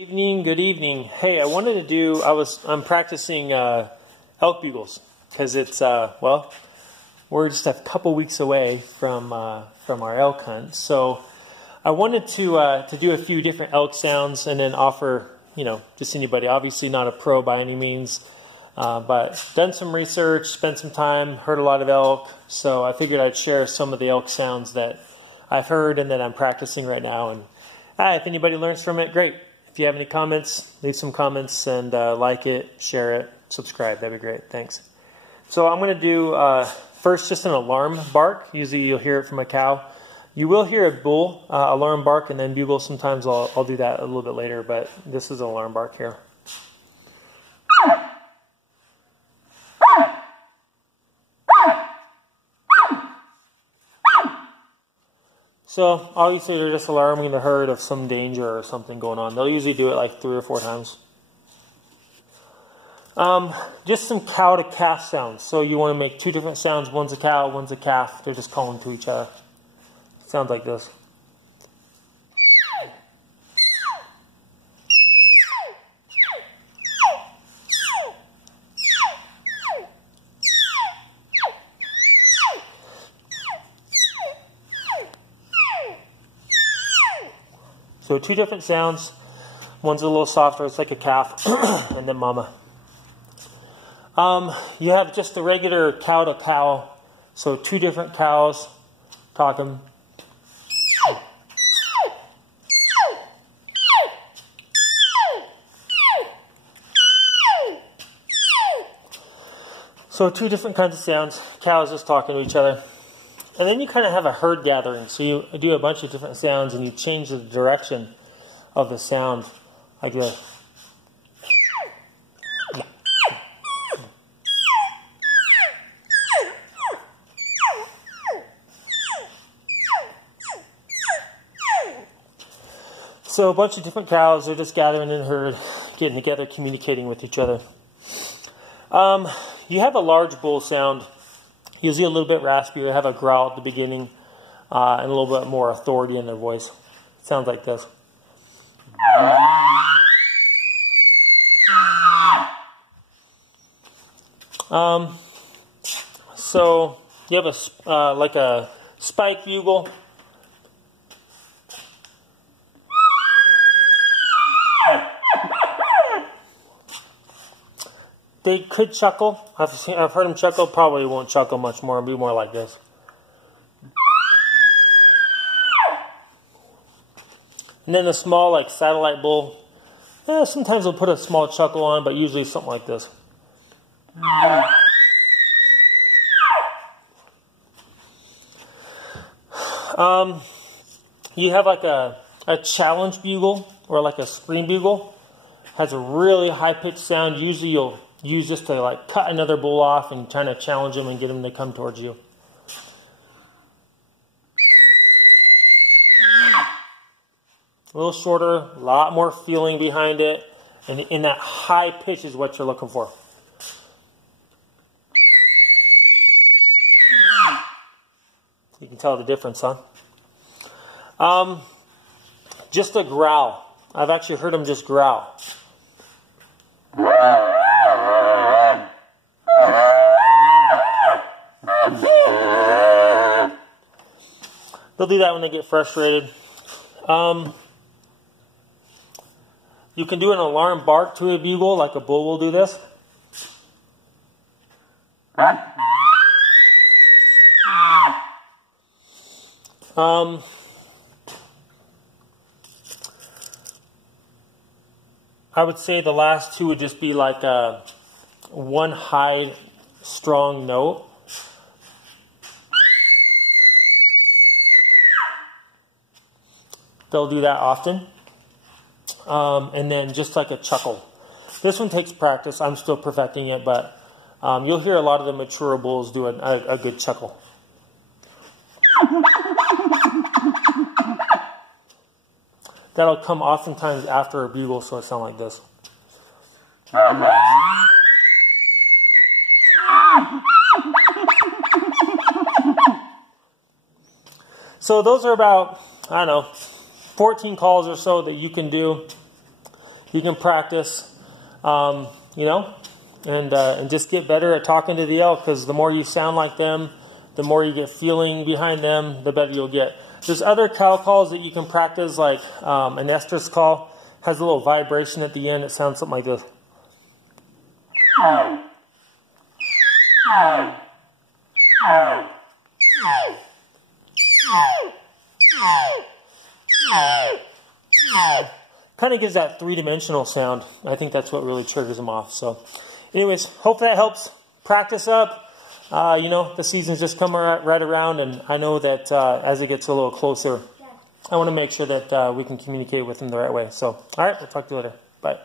Good evening. Hey, I'm practicing elk bugles because it's we're just a couple weeks away from our elk hunt. So I wanted to do a few different elk sounds and then offer, just anybody. Obviously not a pro by any means, but done some research, spent some time, heard a lot of elk. So I figured I'd share some of the elk sounds that I've heard and that I'm practicing right now. And if anybody learns from it, great. If you have any comments, leave some comments and like it, share it, subscribe. That'd be great. Thanks. So I'm going to do first just an alarm bark. Usually you'll hear it from a cow. You will hear a bull alarm bark and then bugle. Sometimes I'll do that a little bit later, but this is an alarm bark here. So obviously they're just alarming the herd of some danger or something going on. They'll usually do it like 3 or 4 times. Just some cow to calf sounds. So you want to make 2 different sounds. One's a cow, one's a calf. They're just calling to each other. Sounds like this. So 2 different sounds. One's a little softer, it's like a calf, and then mama. You have just the regular cow to cow. So 2 different cows talking. So 2 different kinds of sounds. Cows just talking to each other. And then you kind of have a herd gathering. So you do a bunch of different sounds and you change the direction of the sound like this. So a bunch of different cows are just gathering in a herd, getting together, communicating with each other. You have a large bull sound. Usually a little bit raspy. They have a growl at the beginning and a little bit more authority in their voice. It sounds like this. So you have like a spike bugle. They could chuckle. I've heard them chuckle. Probably won't chuckle much more. It'll be more like this. And then the small, like satellite bull. Sometimes they'll put a small chuckle on, but usually something like this. You have like a challenge bugle or like a scream bugle. Has a really high-pitched sound. Usually you'll use this to like cut another bull off and trying to challenge him and get him to come towards you. A little shorter, a lot more feeling behind it, and in that high pitch is what you're looking for. You can tell the difference, huh? Just a growl. I've actually heard him just growl. They'll do that when they get frustrated. You can do an alarm bark to a bugle, like a bull will do this. I would say the last 2 would just be like one high, strong note. They'll do that often. And then just like a chuckle. This one takes practice. I'm still perfecting it, but you'll hear a lot of the mature bulls do a good chuckle. That'll come oftentimes after a bugle, so it sounds like this. So those are about, 14 calls or so that you can do. you can practice, you know, and just get better at talking to the elk, because the more you sound like them, the more you get feeling behind them, the better you'll get. There's other cow calls that you can practice, like an estrus call has a little vibration at the end. It sounds something like this. Kind of gives that three-dimensional sound. I think that's what really triggers them off. So anyways, hope that helps. Practice up. You know, the season's just coming right around, and I know that as it gets a little closer, I want to make sure that we can communicate with them the right way. So, all right, we'll talk to you later. Bye.